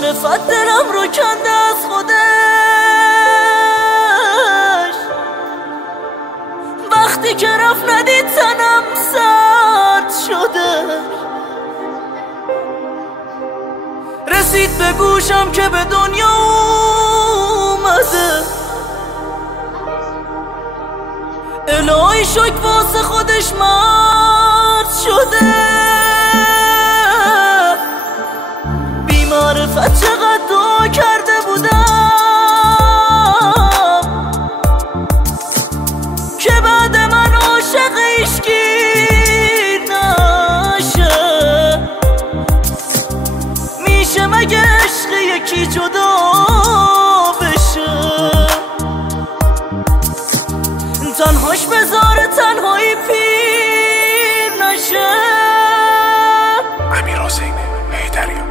معرفت دلم رو کنده از خودش. وقتی که رفت ندید تنم سرد شده. رسید به گوشم که به دنیا اومده. الهی شک واسه خودش مرد شده. بی معرفت چقدر دعا کرده بودم که بعد من عاشق عشقی نشه. میشه مگه عشق یکی جدا بشه؟ تنهاش بذاره تنهایی پیر نشه. امیر حسین حیدریان.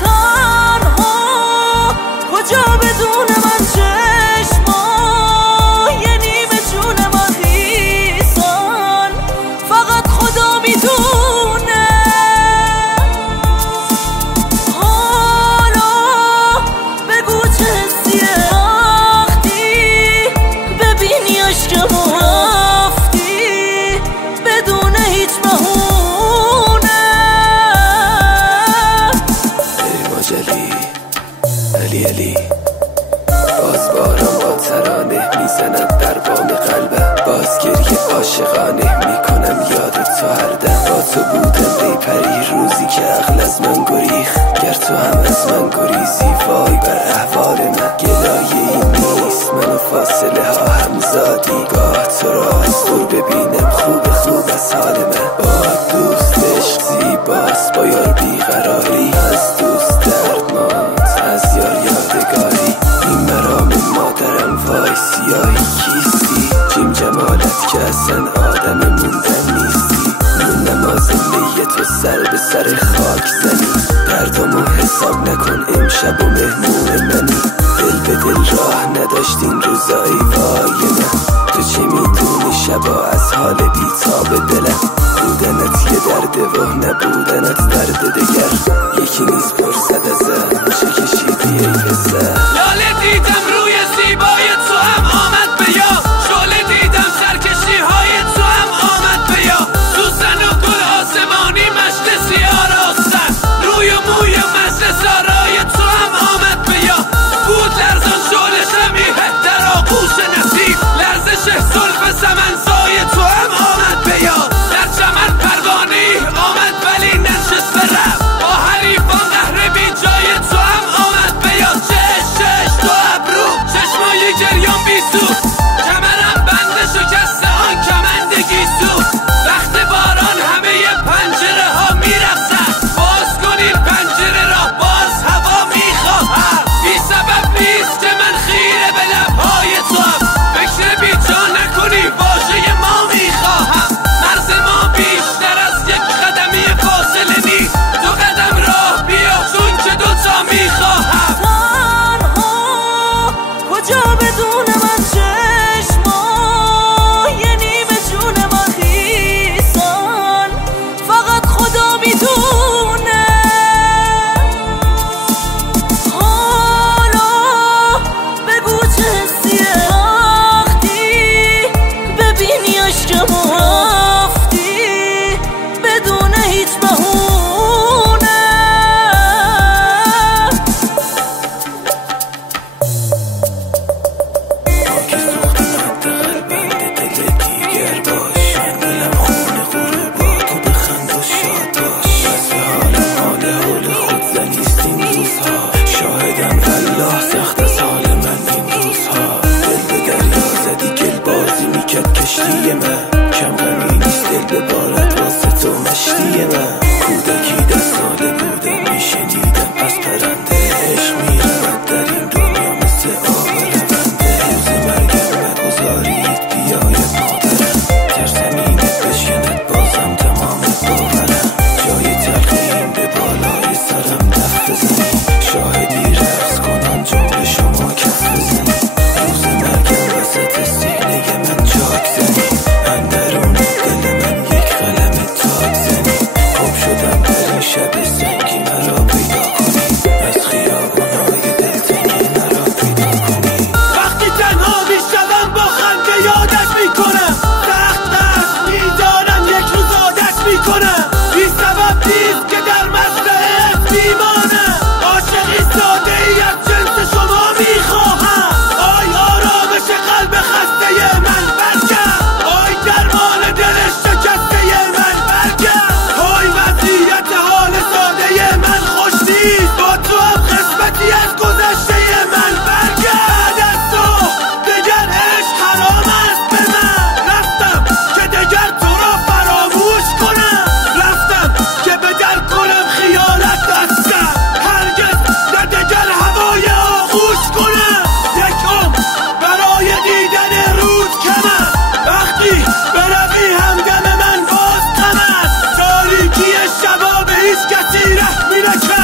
تنها کجا بدون من چشما یه نیمه جون من ریسن. فقط خدا میدونه. حالا بگو چه حسیه وقتی ببینی عشقمو رفتی بدون هیچ بهونه. ای ماجلی علی علی، باز باران با ترانه میزند در بام قلبم. باز گریه عاشقانه میکنم یاد تو هر دم. با تو بودم ای پری روزی که عقل از من گریخت. گر تو هم از من گریزی وای بر احوال من. گلایه ای نیست من و فاصله ها همزادی. گاه تو را از دور ببینم خوب خوب از حال من. با دوست عشق زیباست با یار بیقراری. از دوست دردناک از یار یادگاری. این مرام مادرم وای سیاهی کیستی. جیم جمالت که اصلا آدم موندن نیستی. من نمازم تو سر به سر خاک زنی. دردمو حساب نکن امشب و مهمون منی. دل به دل راه نداشتین روزایی وای من. تو چی میدونی شبا از حال بیتاب دلم. بودنت یه درده و نبودنت درد دگر. یکی نیز پرسد ازم چه کشیدی ای پسر. لاله دیدم روی زیبای تو هم آمد به یاد. شعله دیدم سرکشی های تو هم آمد به یاد. سوسن و گل آسمانی مشت سیاه راستن. روی و موی مشت سارای تو هم آمد به یاد. بود لرزان شعله شمیه در آغوش نسیم. لرزش زلف سمنزای تو هم آمد به یاد. در چمن پروانه آمد ولی ننشست رفت. با حریفان قهر بی جای تو هم آمد به یاد. چش تو ابرو چشمای گریان بیسو. کمرم بند شکسته آن کمند گیسو. وقت باران همه پنجره ها میرفتن. باز کنین پنجره را باز هوا میخواهم. بی سبب نیست که من خیره به لبهای تو هم. فکر بی جا نکنی واژه ما میخواهم. مرز ما بیشتر از یک قدمی فاصله نیست. دو قدم راه بیا چون که دوتا میخواهم. تنها کجا بدون من چشما یه نیمه جون من ریسن. فقط خدا میدونه. حالا بگو چه حسیه وقتی ببینی عشقمو رفتی بدون هیچ بهونه. که سوختی حداقل بند دل دیگر باش. من دلم خونه خوره با تو بخند و شاد باش. واسه حالم حال خود زنیست این روزها. شاهدم والله سخت از حال من این روزها. دل به دریا زدی گل بازی میکرد کشتی من. کم غمی نیست دل به